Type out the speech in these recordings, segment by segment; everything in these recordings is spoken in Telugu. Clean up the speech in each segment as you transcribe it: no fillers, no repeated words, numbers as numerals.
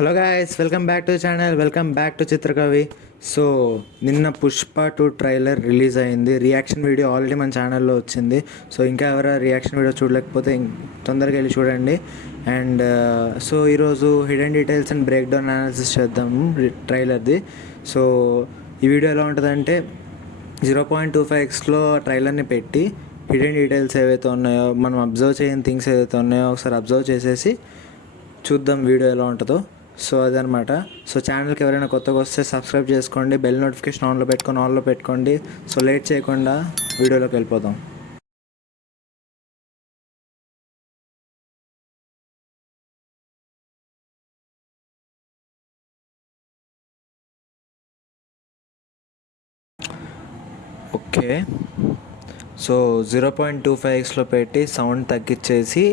Hello guys, welcome back to channel, welcome back to Chitrakavi. So నిన్న పుష్ప 2 ట్రైలర్ రిలీజ్ అయింది. రియాక్షన్ వీడియో ఆల్రెడీ మన ఛానల్లో వచ్చింది. సో ఇంకా ఎవరైనా రియాక్షన్ వీడియో చూడలేకపోతే తొందరగా వెళ్ళి చూడండి. అండ్ సో ఈరోజు hidden details and break down analysis చేద్దాము ట్రైలర్ది. సో ఈ వీడియో ఎలా ఉంటుందంటే 0.25xలో ట్రైలర్ని పెట్టి హిడెన్ డీటెయిల్స్ ఏవైతే ఉన్నాయో, మనం అబ్జర్వ్ చేయని థింగ్స్ ఏవైతే ఉన్నాయో ఒకసారి అబ్జర్వ్ చేసేసి చూద్దాం వీడియో ఎలా ఉంటుందో. సో అదనమాట. సో ఛానల్కి ఎవరైనా కొత్తగా వస్తే సబ్స్క్రైబ్ చేసుకోండి, బెల్ నోటిఫికేషన్ ఆన్లో పెట్టుకోండి. సో లేట్ చేయకుండా వీడియోలోకి వెళ్ళిపోదాం. ఓకే, సో 0.25xలో పెట్టి సౌండ్ తగ్గించేసి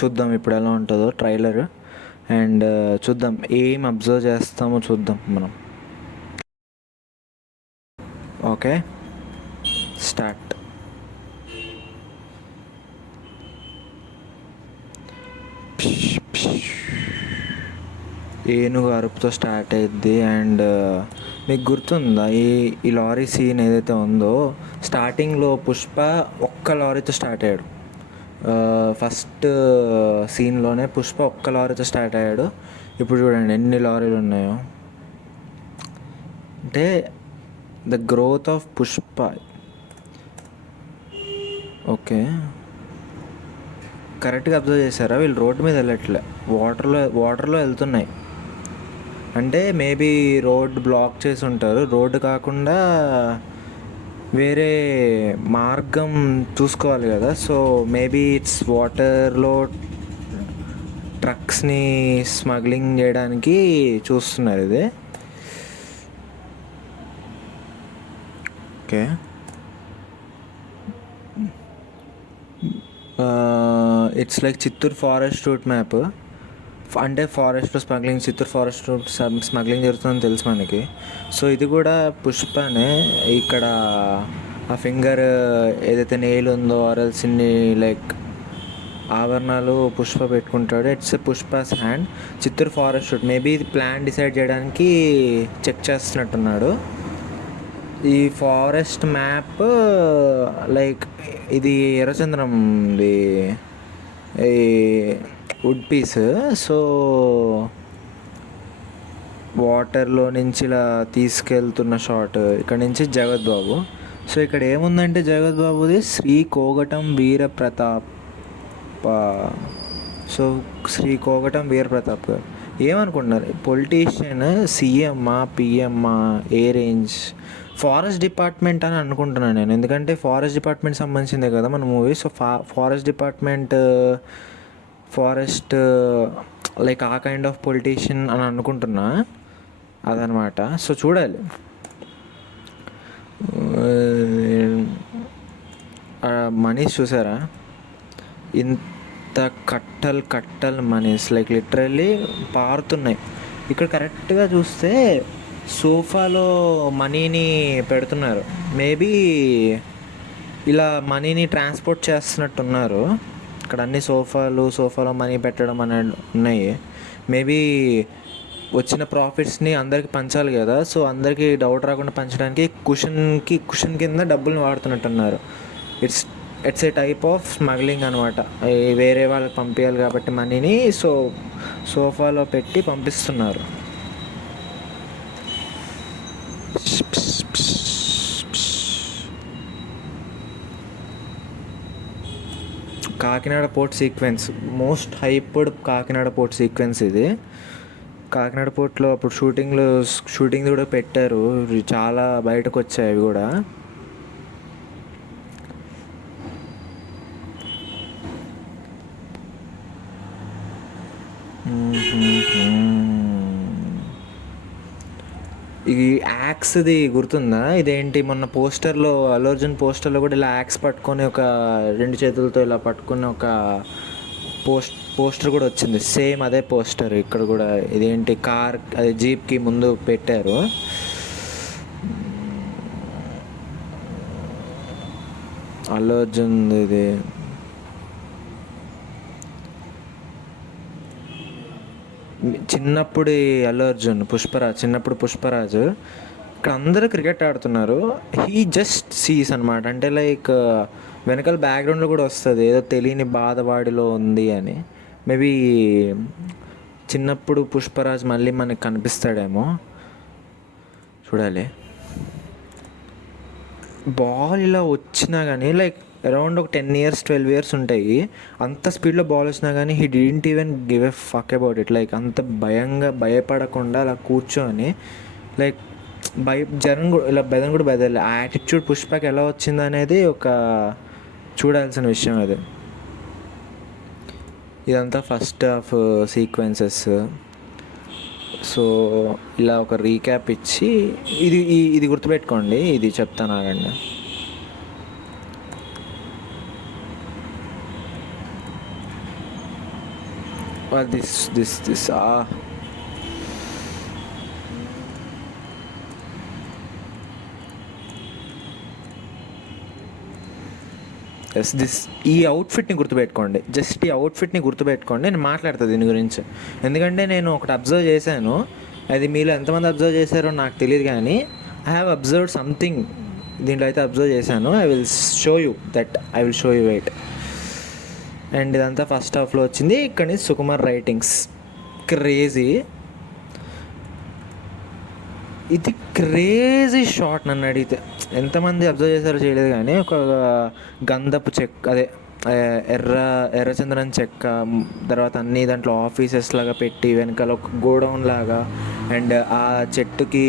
చూద్దాం ఇప్పుడు ఎలా ఉంటుందో ట్రైలర్. అండ్ చూద్దాం ఏం అబ్జర్వ్ చేస్తామో చూద్దాం మనం. Okay, start. ఏనుగు అరుపుతో స్టార్ట్ అయ్యిద్ది. అండ్ మీకు గుర్తుందా ఈ లారీ సీన్ ఏదైతే ఉందో, స్టార్టింగ్లో పుష్ప ఒక్క లారీతో స్టార్ట్ అయ్యాడు. ఫస్ట్ సీన్లోనే పుష్ప ఒక్క లారీతో స్టార్ట్ అయ్యాడు. ఇప్పుడు చూడండి ఎన్ని లారీలు ఉన్నాయో. అంటే the growth of Pushpa. Okay, కరెక్ట్గా అబ్జర్వ్ చేశారా? వీళ్ళు రోడ్డు మీద వెళ్ళట్లే, వాటర్లో వెళ్తున్నాయి. అంటే మేబీ రోడ్ బ్లాక్ చేసి ఉంటారు. రోడ్డు కాకుండా వేరే మార్గం చూసుకోవాలి కదా. సో మేబీ ఇట్స్ వాటర్లో ట్రక్స్ని స్మగ్లింగ్ చేయడానికి చూస్తున్నారు ఇది. Okay, it's like Chittoor forest route map. అంటే ఫారెస్ట్లో smuggling, Chittoor forest route smuggling జరుగుతుందని తెలుసు మనకి. సో ఇది కూడా పుష్పనే. ఇక్కడ ఆ ఫింగర్ ఏదైతే నెయిల్ ఉందో ఆర్ఎల్స్ ఇన్ని లైక్ ఆభరణాలు పుష్ప పెట్టుకుంటాడు. It's Pushpa's hand. Chittoor forest route maybe ఇది ప్లాన్ డిసైడ్ చేయడానికి చెక్ చేస్తున్నట్టున్నాడు. ఈ ఫారెస్ట్ మ్యాప్ లైక్ ఇది ఎర్రచంద్రంది ఈ వుడ్ పీస్. సో వాటర్లో నుంచి ఇలా తీసుకెళ్తున్న షాట్ ఇక్కడ నుంచి జగత్ బాబు. సో ఇక్కడ ఏముందంటే జగత్ బాబుది శ్రీ కోగటం వీరప్రతాప్. సో శ్రీ కోగటం వీరప్రతాప్ గారు ఏమనుకుంటున్నారు? పొలిటీషియన్, సీఎమ్మా, పిఎమ్మా, ఏ రేంజ్? ఫారెస్ట్ డిపార్ట్మెంట్ అని అనుకుంటున్నాను నేను, ఎందుకంటే ఫారెస్ట్ డిపార్ట్మెంట్ సంబంధించిందే కదా మన movie. So forest department, forest like ఆ కైండ్ ఆఫ్ పొలిటీషియన్ అని అనుకుంటున్నా, అదనమాట. సో చూడాలి. మనీస్ చూసారా? ఇంత కట్టలు మనీస్ లైక్ లిటరల్లీ పారుతున్నాయి. ఇక్కడ కరెక్ట్గా చూస్తే సోఫాలో మనీని పెడుతున్నారు. మేబీ ఇలా మనీని ట్రాన్స్పోర్ట్ చేస్తున్నట్టున్నారు. ఇక్కడ అన్ని సోఫాలో మనీ పెట్టడం అనేది ఉన్నాయి. మేబీ వచ్చిన ప్రాఫిట్స్ని అందరికి పంచాలి కదా. సో అందరికీ డౌట్ రాకుండా పంచడానికి కుషన్ కింద డబ్బుల్ని వాడుతున్నట్టున్నారు. It's a type of smuggling అనమాట. వేరే వాళ్ళకి పంపించాలి కాబట్టి మనీని సో సోఫాలో పెట్టి పంపిస్తున్నారు. Kakinada port sequence, most hyped Kakinada port sequence ఇది. కాకినాడ పోర్ట్లో అప్పుడు షూటింగ్ కూడా పెట్టారు. చాలా బయటకు వచ్చాయి అవి కూడా. ఈ యాక్స్ది గుర్తుందా? ఇదేంటి మొన్న పోస్టర్లో, అల్లు అర్జున్ పోస్టర్లో కూడా ఇలా యాక్స్ పట్టుకొని ఒక 2 చేతులతో ఇలా పట్టుకుని ఒక పోస్టర్ కూడా వచ్చింది. సేమ్ అదే పోస్టర్ ఇక్కడ కూడా. ఇదేంటి కార్, అదే జీప్కి ముందు పెట్టారు. అల్లు అర్జున్ ఇది. చిన్నప్పుడు అల్లు అర్జున్, పుష్పరాజ్, చిన్నప్పుడు పుష్పరాజు. ఇక్కడ అందరూ క్రికెట్ ఆడుతున్నారు. హీ జస్ట్ సీస్ అనమాట. అంటే లైక్ వెనకాల బ్యాక్గ్రౌండ్లో కూడా వస్తుంది ఏదో తెలియని బాధ వాడిలో ఉంది అని. మేబీ చిన్నప్పుడు పుష్పరాజ్ మళ్ళీ మనకు కనిపిస్తాడేమో, చూడాలి. బాల్ ఇలా వచ్చినా కానీ లైక్ అరౌండ్ ఒక 10 years 12 years ఉంటాయి. అంత స్పీడ్లో బాల్ వచ్చినా కానీ he didn't even give a fuck about it. Like అంత భయపడకుండా అలా కూర్చొని లైక్ జనం కూడా ఇలా బెదం కూడా బెదలే. ఆ యాటిట్యూడ్ పుష్పకి ఎలా వచ్చింది అనేది ఒక చూడాల్సిన విషయం అది. ఇదంతా ఫస్ట్ హాఫ్ సీక్వెన్సెస్. సో ఇలా ఒక రీక్యాప్ ఇచ్చి ఇది గుర్తుపెట్టుకోండి, ఇది చెప్తాను ఆగండి. దిస్ ఈ అవుట్ఫిట్ని గుర్తుపెట్టుకోండి. జస్ట్ ఈ అవుట్ఫిట్ని గుర్తుపెట్టుకోండి. నేను మాట్లాడుతుంది దీని గురించి, ఎందుకంటే నేను ఒకటి అబ్జర్వ్ చేశాను. అది మీలో ఎంతమంది అబ్జర్వ్ చేశారో నాకు తెలియదు, కానీ ఐ హ్యావ్ అబ్జర్వ్డ్ సంథింగ్ దీంట్లో అయితే అబ్జర్వ్ చేశాను. I will show you wait. And ఇదంతా ఫస్ట్ హాఫ్లో వచ్చింది. ఇక్కడ నుంచి సుకుమార్ రైటింగ్స్ క్రేజీ. ఇది క్రేజీ షాట్ నన్ను అడిగితే. ఎంతమంది అబ్జర్వ్ చేశారో చేయలేదు, కానీ ఒక గంధపు చెక్క, అదే ఎర్రచందనం చెక్క, తర్వాత అన్నీ దాంట్లో ఆఫీసెస్ లాగా పెట్టి వెనకాల ఒక గోడౌన్ లాగా, అండ్ ఆ చెట్టుకి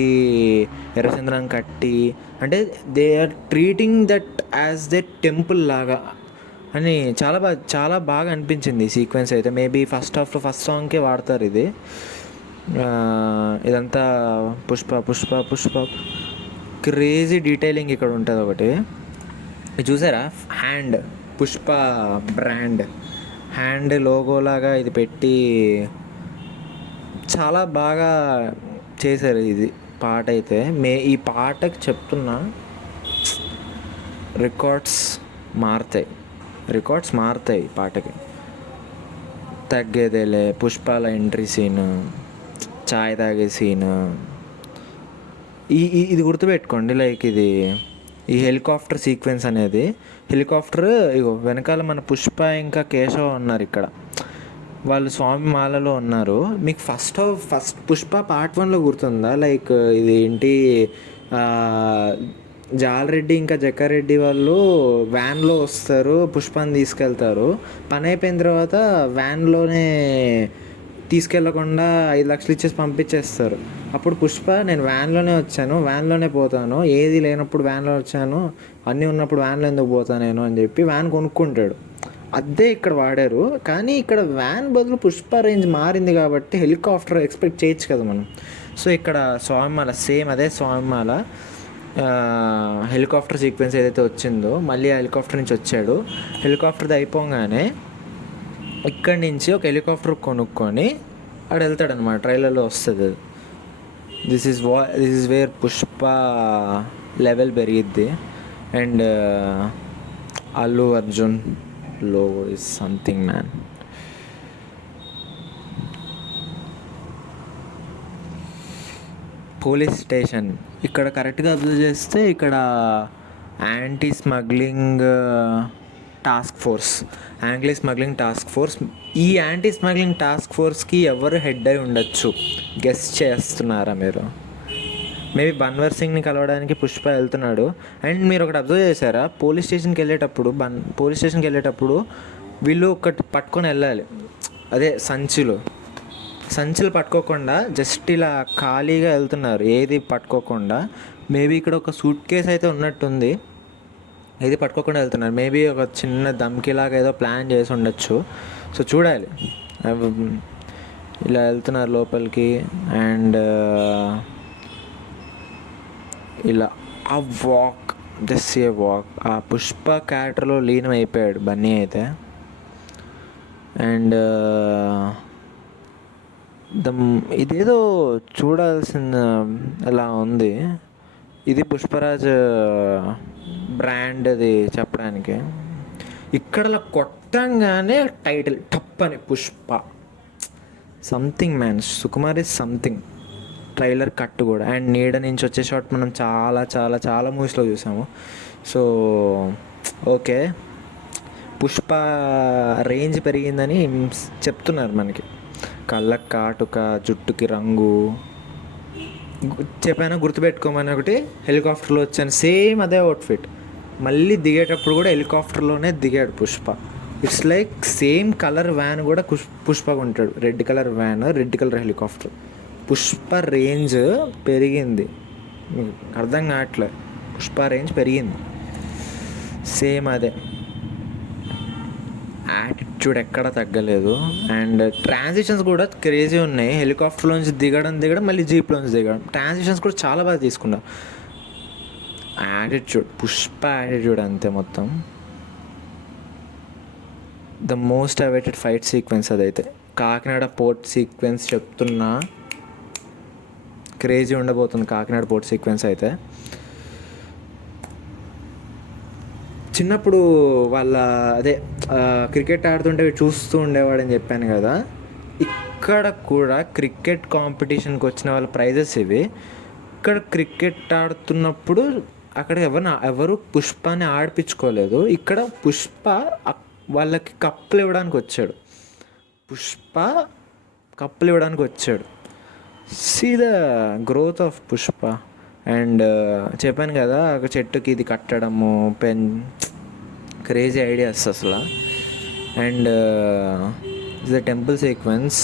ఎర్రచందనం కట్టి, అంటే they are treating that as the temple లాగా అని చాలా బాగా అనిపించింది ఈ సీక్వెన్స్ అయితే. మేబీ ఫస్ట్ హాఫ్లో ఫస్ట్ సాంగ్కే వాడతారు ఇది. ఇదంతా పుష్ప క్రేజీ డీటెయిలింగ్ ఇక్కడ ఉంటుంది ఒకటి. చూసారా, హ్యాండ్ పుష్ప బ్రాండ్ హ్యాండ్ లోగోలాగా ఇది పెట్టి చాలా బాగా చేశారు ఇది పాట అయితే. ఈ పాటకి చెప్తున్నా, రికార్డ్స్ మారుతాయి పాటకి. తగ్గేదేలే, పుష్పాల ఎంట్రీ సీన్, చాయ్ తాగే సీన్, ఇది గుర్తుపెట్టుకోండి. లైక్ ఈ హెలికాప్టర్ సీక్వెన్స్ అనేది, హెలికాప్టర్ ఇగో వెనకాల మన పుష్ప ఇంకా కేశవ ఉన్నారు ఇక్కడ, వాళ్ళు స్వామి మాలలో ఉన్నారు. మీకు ఫస్ట్ పుష్ప పార్ట్ 1లో గుర్తుందా? లైక్ ఇది ఏంటి, జాలరెడ్డి ఇంకా జక్కారెడ్డి వాళ్ళు వ్యాన్లో వస్తారు, పుష్పాన్ని తీసుకెళ్తారు. పని అయిపోయిన తర్వాత వ్యాన్లోనే తీసుకెళ్ళకుండా 5 లక్షలు ఇచ్చేసి పంపించేస్తారు. అప్పుడు పుష్ప, నేను వ్యాన్లోనే వచ్చాను, వ్యాన్లోనే పోతాను, ఏది లేనప్పుడు వ్యాన్లో వచ్చాను, అన్నీ ఉన్నప్పుడు వ్యాన్లో ఎందుకు పోతాను నేను అని చెప్పి వ్యాన్ కొనుక్కుంటాడు. అదే ఇక్కడ వాడారు. కానీ ఇక్కడ వ్యాన్ బదులు పుష్ప రేంజ్ మారింది కాబట్టి హెలికాప్టర్ ఎక్స్పెక్ట్ చేయొచ్చు కదా మనం. సో ఇక్కడ స్వామిమాల సేమ్ అదే స్వామిమాల హెలికాప్టర్ సీక్వెన్స్ ఏదైతే వచ్చిందో, మళ్ళీ ఆ హెలికాప్టర్ నుంచి వచ్చాడు. హెలికాప్టర్ది అయిపోగానే ఇక్కడి నుంచి ఒక హెలికాప్టర్ కొనుక్కొని అక్కడ వెళ్తాడనమాట. ట్రైలర్లో వస్తుంది. This is where Pushpa level పెరిగిద్ది. And Allu Arjun logo is something man. Police station ఇక్కడ కరెక్ట్గా అబ్జర్వ్ చేస్తే ఇక్కడ యాంటీ స్మగ్లింగ్ టాస్క్ ఫోర్స్. ఈ యాంటీ స్మగ్లింగ్ టాస్క్ ఫోర్స్కి ఎవరు హెడ్ అయి ఉండొచ్చు, గెస్ట్ చేస్తున్నారా మీరు? మేబీ బన్వర్ సింగ్ని కలవడానికి పుష్ప వెళ్తున్నాడు. అండ్ మీరు ఒకటి అబ్జర్వ్ చేశారా, పోలీస్ స్టేషన్కి వెళ్ళేటప్పుడు వీళ్ళు ఒకటి పట్టుకొని వెళ్ళాలి, అదే సంచులు పట్టుకోకుండా జస్ట్ ఇలా ఖాళీగా వెళ్తున్నారు, ఏది పట్టుకోకుండా. మేబీ ఇక్కడ ఒక సూట్ కేస్ అయితే ఉన్నట్టుంది, ఏది పట్టుకోకుండా వెళ్తున్నారు. మేబీ ఒక చిన్న దమ్కిలాగా ఏదో ప్లాన్ చేసి ఉండొచ్చు. సో చూడాలి. ఇలా వెళ్తున్నారు లోపలికి. అండ్ ఇలా ఆ వాక్, ఆ పుష్ప క్యారెక్టర్లో లీనం అయిపోయాడు బన్నీ అయితే. అండ్ ఇదేదో చూడాల్సిన అలా ఉంది. ఇది పుష్పరాజ్ బ్రాండ్ అది చెప్పడానికి. ఇక్కడ కొట్టంగానే టైటిల్ టప్ అని Pushpa. Something man, Sukumar is something. Trailer cut కూడా, అండ్ నీడ నుంచి వచ్చే షాట్ మనం చాలా చాలా చాలా మూవీస్లో చూసాము. సో ఓకే, పుష్ప రేంజ్ పెరిగిందని చెప్తున్నారు మనకి. కళ్ళకి కాటుక, జుట్టుకి రంగు, చెప్పాను గుర్తుపెట్టుకోమని ఒకటి. హెలికాప్టర్లో వచ్చాను, సేమ్ అదే అవుట్ఫిట్. మళ్ళీ దిగేటప్పుడు కూడా హెలికాప్టర్లోనే దిగాడు Pushpa. It's like same colour van కూడా పుష్పగా ఉంటాడు. Red colour van, red colour helicopter. Pushpa range పెరిగింది, మీకు అర్థం కావట్లే. పుష్ప రేంజ్ పెరిగింది, సేమ్ అదే. యాటిట్యూడ్ ఎక్కడ తగ్గలేదు. అండ్ ట్రాన్సిషన్స్ కూడా క్రేజీ ఉన్నాయి. హెలికాప్టర్లోంచి దిగడం మళ్ళీ జీప్లోంచి దిగడం, ట్రాన్సిషన్స్ కూడా చాలా బాగా తీసుకున్నారు. యాటిట్యూడ్, పుష్ప యాటిట్యూడ్ అంతే మొత్తం. The most awaited fight sequence అదైతే. కాకినాడ పోర్ట్ సీక్వెన్స్ చెప్తున్నా, క్రేజీ ఉండబోతుంది కాకినాడ పోర్ట్ సీక్వెన్స్ అయితే. చిన్నప్పుడు వాళ్ళ అదే క్రికెట్ ఆడుతుంటే చూస్తూ ఉండేవాడని చెప్పాను కదా. ఇక్కడ కూడా క్రికెట్ కాంపిటీషన్కి వచ్చిన వాళ్ళ ప్రైజెస్ ఇవి. ఇక్కడ క్రికెట్ ఆడుతున్నప్పుడు అక్కడ ఎవరు పుష్పని ఆడిపించుకోలేదు. ఇక్కడ పుష్ప వాళ్ళకి కప్పులు ఇవ్వడానికి వచ్చాడు. పుష్ప కప్పులు ఇవ్వడానికి వచ్చాడు. See the growth of Pushpa. And చెప్పాను కదా, ఒక చెట్టుకి ఇది కట్టడము, క్రేజీ ఐడియాస్ అసలు. అండ్ ద టెంపుల్ సీక్వెన్స్,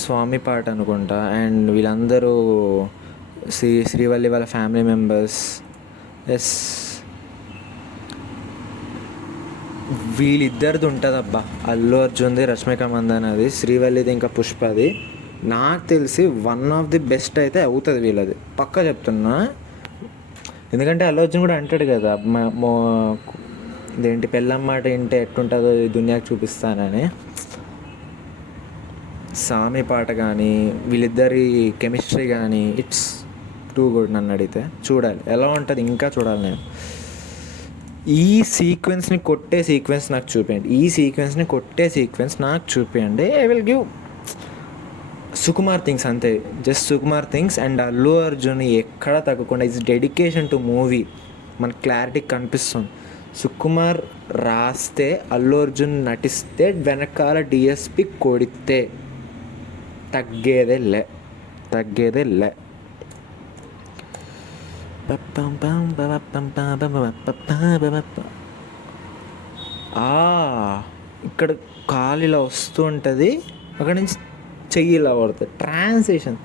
స్వామి పాట అనుకుంటా. అండ్ వీళ్ళందరూ శ్రీవల్లి వాళ్ళ ఫ్యామిలీ మెంబర్స్. ఎస్, వీళ్ళిద్దరిది ఉంటుంది అబ్బా. అల్లు అర్జున్ది, రష్మిక మందానది, శ్రీవల్లిది, ఇంకా పుష్పది. నాకు తెలిసి వన్ ఆఫ్ ది బెస్ట్ అయితే అవుతుంది వీళ్ళది, పక్కా చెప్తున్నా. ఎందుకంటే అల్లు అర్జున్ కూడా అంటాడు కదా, ఇదేంటి పెళ్ళం మాట వింటే ఎట్టుంటుందో ఈ దునియాకి చూపిస్తానని. సామి పాట కానీ, వీళ్ళిద్దరి కెమిస్ట్రీ కానీ, ఇట్స్ టూ గుడ్. నన్ను అడిగితే చూడాలి ఎలా ఉంటుంది, ఇంకా చూడాలి నేను. ఈ సీక్వెన్స్ని కొట్టే సీక్వెన్స్ నాకు చూపించండి. I will give Sukumar things అంతే, just Sukumar things. And Allu Arjun ఎక్కడ తగ్గకుండా ఇట్స్ డెడికేషన్ టు మూవీ మనకు క్లారిటీ కనిపిస్తుంది. సుకుమార్ రాస్తే, అల్లు అర్జున్ నటిస్తే, వెనకాల డిఎస్పి కొడితే తగ్గేదే లే. ఇక్కడ కాలు ఇలా వస్తూ ఉంటుంది, అక్కడి నుంచి చెయ్యి ఇలా పడుతుంది, ట్రాన్సిషన్.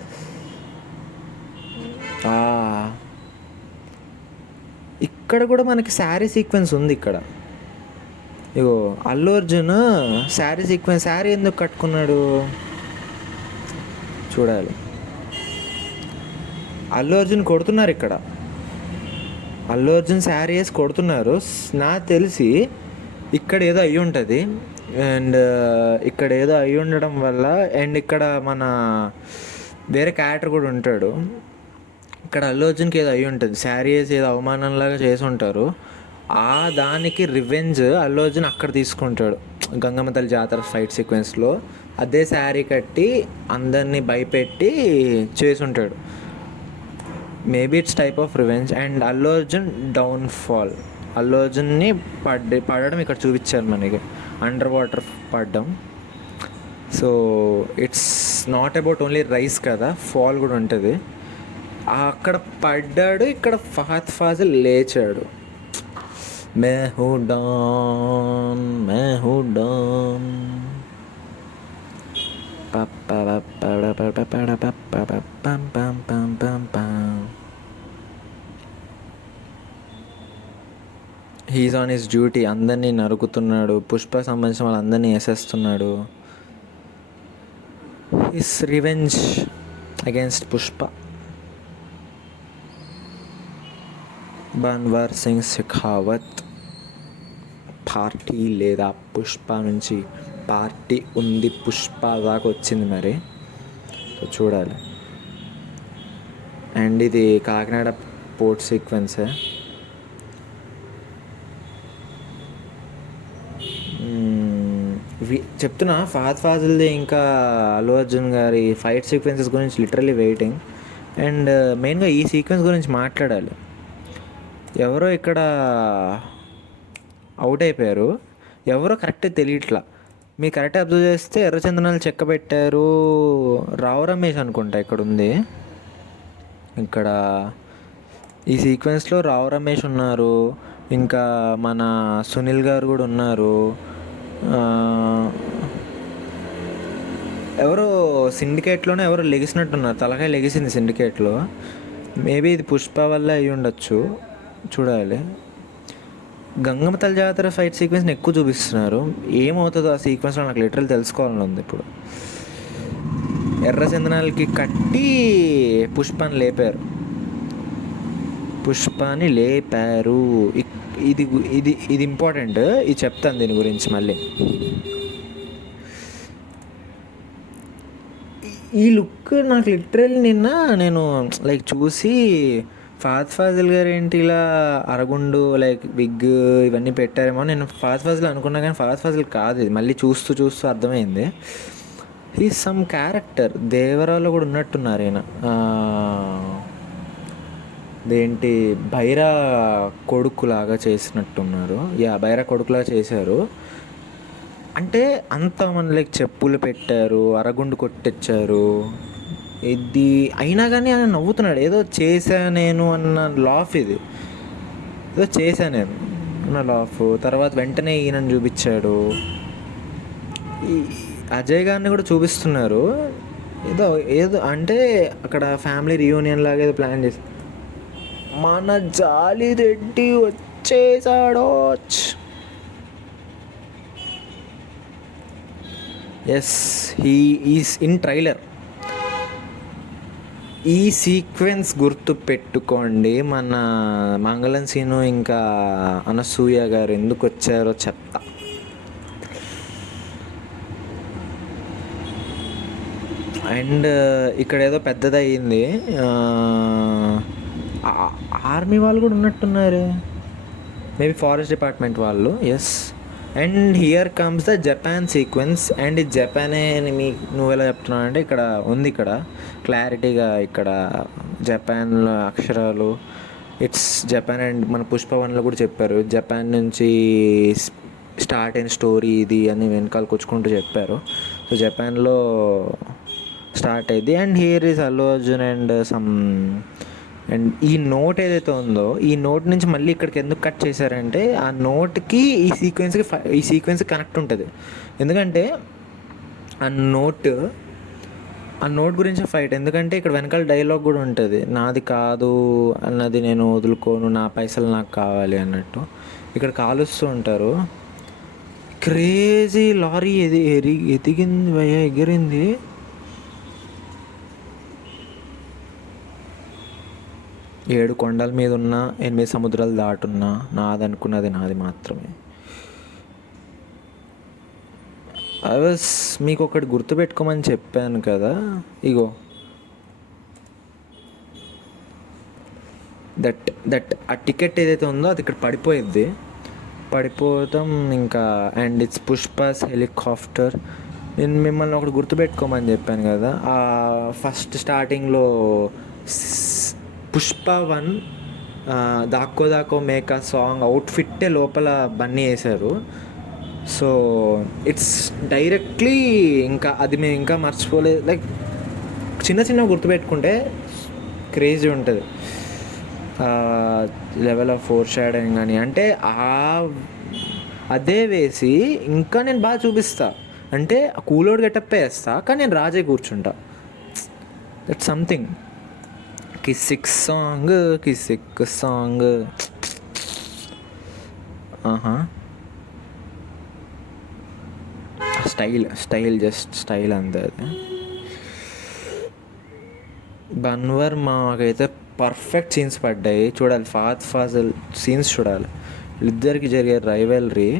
ఇక్కడ కూడా మనకి శారీ సీక్వెన్స్ ఉంది. ఇక్కడ ఇగో అల్లు అర్జున్ శారీ సీక్వెన్స్, శారీ ఎందుకు కట్టుకున్నాడు చూడాలి. అల్లు అర్జున్ కొడుతున్నారు ఇక్కడ, అల్లు అర్జున్ శారీ వేసి కొడుతున్నారు. నాకు తెలిసి ఇక్కడ ఏదో అయ్యి ఉంటుంది. అండ్ ఇక్కడ ఏదో అయ్యి ఉండడం వల్ల, అండ్ ఇక్కడ మన వేరే క్యారెక్టర్ కూడా ఉంటాడు. ఇక్కడ అల్లు అర్జున్కి ఏదో అయ్యి ఉంటుంది, శారీ వేసి ఏదో అవమానంలాగా చేసి ఉంటారు. దానికి రివెంజ్ అల్లు అర్జున్ అక్కడ తీసుకుంటాడు. గంగమ్మ తల్లి జాతర ఫైట్ సీక్వెన్స్లో అదే శారీ కట్టి అందరినీ భయపెట్టి చేసి ఉంటాడు. Maybe it's type of revenge. And Allu Arjun downfall, Allu అర్జున్ని పడడం ఇక్కడ చూపించారు మనకి, అండర్ వాటర్ పడడం. So it's not about only rise కదా, ఫాల్ కూడా ఉంటుంది. అక్కడ పడ్డాడు, ఇక్కడ ఫహద్ ఫాజిల్ లేచాడు. May who don he's on his duty. అందరినీ నరుకుతున్నాడు, పుష్ప సంబంధించిన వాళ్ళందరినీ వేసేస్తున్నాడు. His revenge against Pushpa. Bhanwar Singh Shekhawat party లేదా పుష్ప నుంచి పార్టీ ఉంది, పుష్ప దాకా వచ్చింది మరి, చూడాలి. అండ్ ఇది కాకినాడ పోర్ట్ సీక్వెన్సే. చెప్తున్నా ఫహద్ ఫాజిల్ది ఇంకా అల్లు అర్జున్ గారి ఫైట్ సీక్వెన్సెస్ గురించి లిటరల్లీ వెయిటింగ్. అండ్ మెయిన్గా ఈ సీక్వెన్స్ గురించి మాట్లాడాలి. ఎవరో ఇక్కడ అవుట్ అయిపోయారు, ఎవరో కరెక్ట్గా తెలియట్లా. మీరు కరెక్ట్ అబ్జర్వ్ చేస్తే ఎర్రచందనాలు చెక్క పెట్టారు, రావు రమేష్ అనుకుంటా ఇక్కడ ఉంది. ఇక్కడ ఈ సీక్వెన్స్లో రావు రమేష్ ఉన్నారు, ఇంకా మన సునీల్ గారు కూడా ఉన్నారు. ఎవరో సిండికేట్లోనే ఎవరో లెగిసినట్టున్నారు, తలకాయ లెగిసింది సిండికేట్లో. మేబీ ఇది పుష్ప వల్ల అయి ఉండొచ్చు, చూడాలి. గంగమ్మ తల్లి జాతర ఫైట్ సీక్వెన్స్ని ఎక్కువ చూపిస్తున్నారు. ఏమవుతుందో ఆ సీక్వెన్స్లో నాకు లిటరల్ తెలుసుకోవాలని ఉంది. ఇప్పుడు ఎర్ర చందనాలకి కట్టి పుష్పాన్ని లేపారు, పుష్పాన్ని లేపారు. ఇది ఇది ఇది ఇంపార్టెంట్, ఇది చెప్తాను దీని గురించి మళ్ళీ. ఈ లుక్ నాకు లిటరల్ నిన్న నేను లైక్ చూసి ఫహద్ ఫాజిల్ గారు ఏంటి ఇలా అరగుండు లైక్ విగ్ ఇవన్నీ పెట్టారేమో నేను ఫహద్ ఫాజిల్ అనుకున్నా, కానీ ఫహద్ ఫాజిల్ కాదు ఇది. మళ్ళీ చూస్తూ చూస్తూ అర్థమైంది ఈ సమ్ క్యారెక్టర్. దేవరాలో కూడా ఉన్నట్టున్నారు ఈయన. దేంటి బైరా కొడుకులాగా చేసినట్టున్నారు. బైరా కొడుకులాగా చేశారు. అంటే అంత మన లైక్ చెప్పులు పెట్టారు, అరగుండు కొట్టించారు. ఇది అయినా కానీ ఆయన నవ్వుతున్నాడు. ఏదో చేశా నేను అన్న లాఫ్, ఇది ఏదో చేశా నేను అన్న లాఫ్. తర్వాత వెంటనే ఈయనని చూపించాడు. ఈ అజయ్ గారిని కూడా చూపిస్తున్నారు. ఏదో ఏదో అంటే అక్కడ ఫ్యామిలీ రీయూనియన్ లాగా ఏదో ప్లాన్ చేసి మన జాలి రెడ్డి వచ్చేసాడో. Yes, he is in trailer. ఈ సీక్వెన్స్ గుర్తు పెట్టుకోండి. మన మంగళం సీను ఇంకా అనసూయ గారు ఎందుకు వచ్చారో చెప్తా. అండ్ ఇక్కడ ఏదో పెద్దది అయ్యింది. ఆర్మీ వాళ్ళు కూడా ఉన్నట్టున్నారు, మేబీ ఫారెస్ట్ డిపార్ట్మెంట్ వాళ్ళు. Yes, and here comes the Japan sequence. And ఇది జపానే అని నువ్వు ఎలా చెప్తున్నావు అంటే ఇక్కడ ఉంది, ఇక్కడ క్లారిటీగా ఇక్కడ జపాన్లో అక్షరాలు ఇట్స్ జపాన్. అండ్ మన పుష్పవన్లో కూడా చెప్పారు జపాన్ నుంచి స్టార్ట్ అయిన స్టోరీ ఇది అని వెనకాల కూర్చుకుంటూ చెప్పారు. సో జపాన్లో స్టార్ట్ అయింది. And here is Allu Arjun and and ఈ నోట్ ఏదైతే ఉందో ఈ నోట్ నుంచి మళ్ళీ ఇక్కడికి ఎందుకు కట్ చేశారంటే ఆ నోట్కి ఈ సీక్వెన్స్కి కనెక్ట్ ఉంటుంది. ఎందుకంటే ఆ నోట్ గురించి ఫైట్. ఎందుకంటే ఇక్కడ వెనకాల డైలాగ్ కూడా ఉంటుంది, నాది కాదు అన్నది నేను వదులుకోను, నా పైసలు నాకు కావాలి అన్నట్టు. ఇక్కడ కాలుస్తూ ఉంటారు. క్రేజీ లారీ ఎదిగింది భయ్య, ఎగిరింది. ఏడు కొండల మీద ఉన్న 8 సముద్రాలు దాటున్నా నాదనుకున్నది నాది మాత్రమే. మీకు ఒకటి గుర్తుపెట్టుకోమని చెప్పాను కదా, ఇగో దట్ ఆ టికెట్ ఏదైతే ఉందో అది ఇక్కడ పడిపోతాం ఇంకా. And it's Pushpa's helicopter. నేను మిమ్మల్ని ఒకటి గుర్తుపెట్టుకోమని చెప్పాను కదా, ఆ ఫస్ట్ స్టార్టింగ్లో పుష్ప 1 దాక్కో దాక్కో మేకా సాంగ్ అవుట్ఫిట్టే లోపల బన్నీ వేశారు. సో ఇట్స్ డైరెక్ట్లీ ఇంకా అది మేము ఇంకా మర్చిపోలేదు. లైక్ చిన్న గుర్తుపెట్టుకుంటే క్రేజీ ఉంటుంది లెవెల్ ఆఫ్ ఫోర్ షాడోయింగ్ కానీ. అంటే అదే వేసి ఇంకా నేను బాగా చూపిస్తా. అంటే కూలోడు గెటప్ వేస్తా, కానీ నేను రాజే కూర్చుంటా. That something. Kissik song style just style అంతే. అది బన్వర్ మాకైతే పర్ఫెక్ట్ సీన్స్ పడ్డాయి. చూడాలి ఫహద్ ఫాజిల్ సీన్స్ చూడాలి. వీళ్ళిద్దరికి జరిగే రైవల్రీ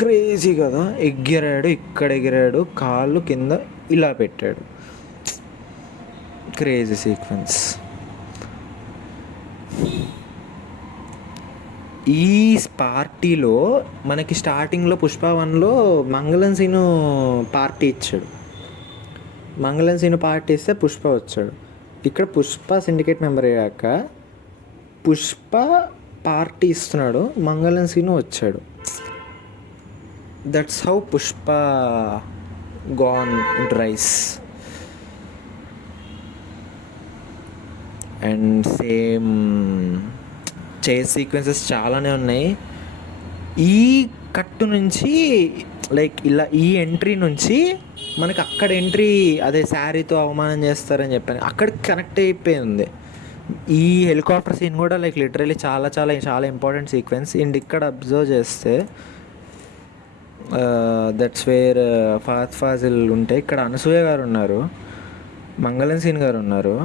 క్రేజీ కదా. ఇక్కడ ఎగిరాడు, కాళ్ళు కింద ఇలా పెట్టాడు. Crazy sequence. ఈ పార్టీలో మనకి స్టార్టింగ్లో పుష్ప 1లో మంగళం సీను పార్టీ ఇచ్చాడు. మంగళం సీను పార్టీ ఇస్తే పుష్ప వచ్చాడు. ఇక్కడ పుష్ప సిండికేట్ మెంబర్ అయ్యాక పుష్ప పార్టీ ఇస్తున్నాడు, మంగళం సీను వచ్చాడు. That's how Pushpa gone into rice. And same చేస్ సీక్వెన్సెస్ చాలానే ఉన్నాయి. ఈ కట్టు నుంచి లైక్ ఇలా ఈ ఎంట్రీ నుంచి మనకి అక్కడ ఎంట్రీ, అదే శారీతో అవమానం చేస్తారని చెప్పాను, అక్కడ కనెక్ట్ అయిపోయింది. ఈ హెలికాప్టర్ సీన్ కూడా లైక్ లిటరలీ చాలా చాలా చాలా ఇంపార్టెంట్ సీక్వెన్స్. అండ్ ఇక్కడ అబ్జర్వ్ చేస్తే దట్స్ వేర్ ఫహద్ ఫాజిల్ ఉంటే ఇక్కడ అనసూయ గారు ఉన్నారు, మంగళం సీన్ గారు ఉన్నారు,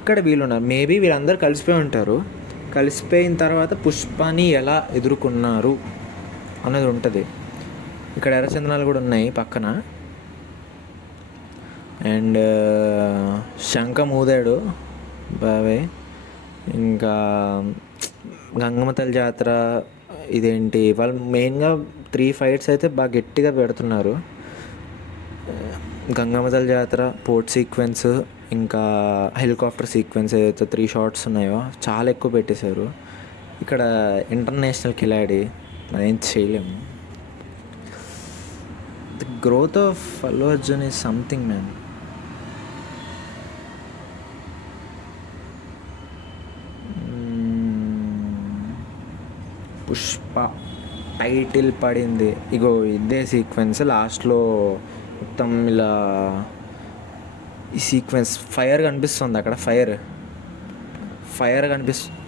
ఇక్కడ వీళ్ళు ఉన్నారు. మేబీ వీళ్ళందరూ కలిసిపోయి ఉంటారు. కలిసిపోయిన తర్వాత పుష్పని ఎలా ఎదుర్కొన్నారు అన్నది ఉంటుంది. ఇక్కడ ఎర్రచందనాలు కూడా ఉన్నాయి పక్కన. అండ్ శంఖ మూదాడు బావే. ఇంకా గంగమ్మ తల్లి జాతర ఇదేంటి, వాళ్ళు మెయిన్గా 3 ఫైట్స్ అయితే బాగా గట్టిగా పెడుతున్నారు. గంగమ్మ తల్లి జాతర, పోర్ట్ సీక్వెన్స్, ఇంకా హెలికాప్టర్ సీక్వెన్స్ ఏదైతే 3 షాట్స్ ఉన్నాయో చాలా ఎక్కువ పెట్టేశారు. ఇక్కడ ఇంటర్నేషనల్ కిలాడి, మనం ఏం చేయలేము. The growth of Allu Arjun is something man. Pushpa title పడింది, ఇగో ఇదే సీక్వెన్స్. లాస్ట్లో మొత్తం ఇలా ఈ సీక్వెన్స్ ఫైర్ కనిపిస్తుంది, అక్కడ ఫైర్ కనిపిస్తుంది.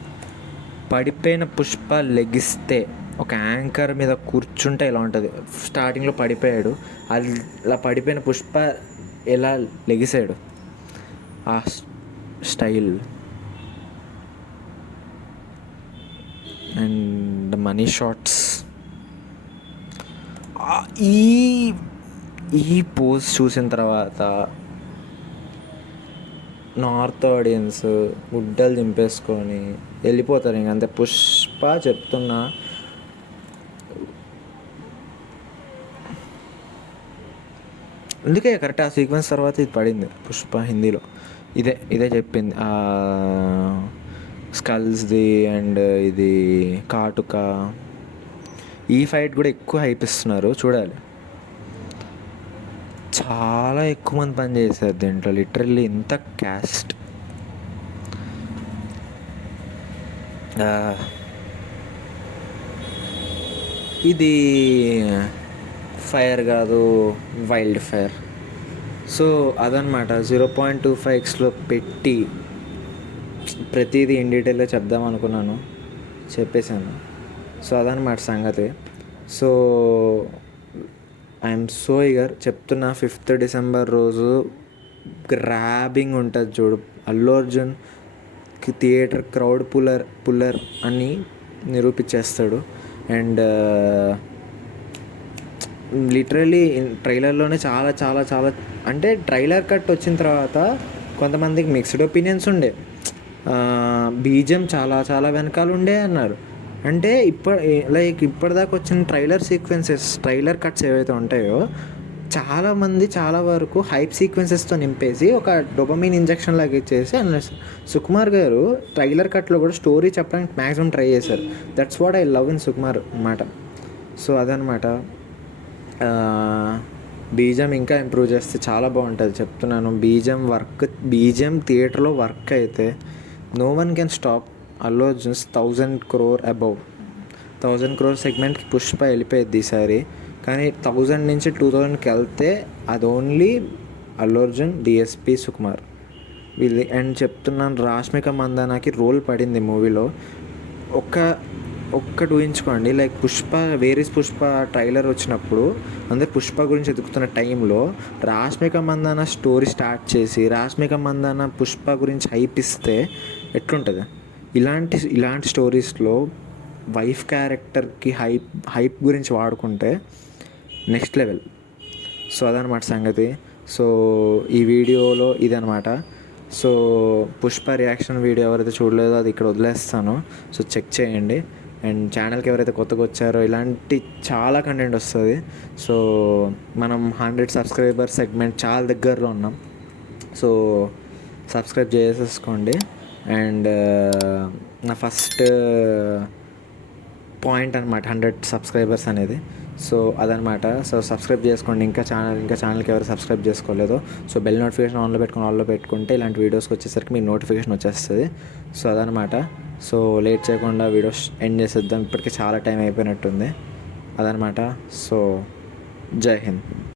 పడిపోయిన పుష్ప లెగిస్తే, ఒక యాంకర్ మీద కూర్చుంటే ఇలా ఉంటుంది. స్టార్టింగ్లో పడిపోయాడు, అలా పడిపోయిన పుష్ప ఎలా లెగిసాడు, ఆ స్టైల్. అండ్ మనీ షాట్స్, ఈ పోజ్ చూసిన తర్వాత నార్త్ ఆడియన్స్ గుడ్డలు దింపేసుకొని వెళ్ళిపోతారు. ఇంక అంతే. పుష్ప చెప్తున్నా, అందుకే కరెక్ట్ ఆ సీక్వెన్స్ తర్వాత ఇది పడింది. పుష్ప హిందీలో ఇదే చెప్పింది. స్కల్స్ది అండ్ ఇది కాటుక, ఈ ఫైట్ కూడా ఎక్కువ హైప్ ఇస్తున్నారు, చూడాలి. చాలా ఎక్కువ మంది పని చేశారు దీంట్లో, లిటరల్లీ ఇంత క్యాస్ట్. ఇది ఫైర్ కాదు, వైల్డ్ ఫైర్. సో అదనమాట 0.25xలో పెట్టి ప్రతిదీ ఇన్ డీటెయిల్గా చెప్దాం అనుకున్నాను, చెప్పేశాను. సో అదనమాట సంగతి. So I'm so eager. చెప్తున్నా, 5th డిసెంబర్ రోజు గ్రాబింగ్ ఉంటుంది చూడు. అల్లు అర్జున్కి థియేటర్ క్రౌడ్ పుల్లర్ అని నిరూపించేస్తాడు. అండ్ లిటరలీ ట్రైలర్లోనే చాలా చాలా చాలా, అంటే ట్రైలర్ కట్ వచ్చిన తర్వాత కొంతమందికి మిక్స్డ్ ఒపీనియన్స్ ఉండే, బీజిఎం చాలా చాలా వెనకాల ఉండే అన్నారు. అంటే ఇప్పటిదాకా వచ్చిన ట్రైలర్ సీక్వెన్సెస్, ట్రైలర్ కట్స్ ఏవైతే ఉంటాయో చాలామంది చాలా వరకు హైప్ సీక్వెన్సెస్తో నింపేసి ఒక డోపమైన్ ఇంజెక్షన్ లాగా ఇచ్చేసి అన్నారు. సుకుమార్ గారు ట్రైలర్ కట్లో కూడా స్టోరీ చెప్పడానికి మ్యాక్సిమం ట్రై చేశారు. That's what I love in Sukumar అన్నమాట. సో అదనమాట. బీజిఎం ఇంకా ఇంప్రూవ్ చేస్తే చాలా బాగుంటుంది చెప్తున్నాను. బీజిఎం థియేటర్లో వర్క్ అయితే no one can stop Allu Arjun's 1000 crore above. 1000 crore సెగ్మెంట్కి పుష్ప వెళ్ళిపోయింది ఈసారి. కానీ 1000 నుంచి 2000కి వెళ్తే అది ఓన్లీ అల్లు అర్జున్, డిఎస్పి, సుకుమార్ వీళ్ళు. అండ్ చెప్తున్నాను, రాష్మిక మందానాకి రోల్ పడింది మూవీలో. ఒక్కటి ఊహించుకోండి, like Pushpa, where is Pushpa trailer వచ్చినప్పుడు అందరు పుష్ప గురించి ఎదుగుతున్న టైంలో రాష్మిక మందాన స్టోరీ స్టార్ట్ చేసి రాష్మిక మందాన పుష్ప గురించి హైప్ ఇస్తే ఎట్లుంటుంది? ఇలాంటి స్టోరీస్లో వైఫ్ క్యారెక్టర్కి హైప్ గురించి వాడుకుంటే నెక్స్ట్ లెవెల్. సో అదనమాట సంగతి. సో ఈ వీడియోలో ఇదనమాట. సో పుష్ప రియాక్షన్ వీడియో ఎవరైతే చూడలేదో అది ఇక్కడ వదిలేస్తాను, సో చెక్ చేయండి. అండ్ ఛానల్కి ఎవరైతే కొత్తగా వచ్చారో ఇలాంటి చాలా కంటెంట్ వస్తుంది. సో మనం 100 సబ్స్క్రైబర్ సెగ్మెంట్ చాలా దగ్గరలో ఉన్నాం. సో సబ్స్క్రైబ్ చేసేసుకోండి. అండ్ నా ఫస్ట్ పాయింట్ అనమాట 100 సబ్స్క్రైబర్స్ అనేది. సో అదనమాట. సో సబ్స్క్రైబ్ చేసుకోండి. ఇంకా ఛానల్కి ఎవరు సబ్స్క్రైబ్ చేసుకోలేదో సో బెల్ నోటిఫికేషన్ ఆన్లో పెట్టుకుంటే ఇలాంటి వీడియోస్కి వచ్చేసరికి మీకు నోటిఫికేషన్ వచ్చేస్తుంది. సో అదనమాట. సో లేట్ చేయకుండా వీడియోస్ ఎండ్ చేసేద్దాం. ఇప్పటికే చాలా టైం అయిపోయినట్టుంది. అదనమాట. సో జై హింద్.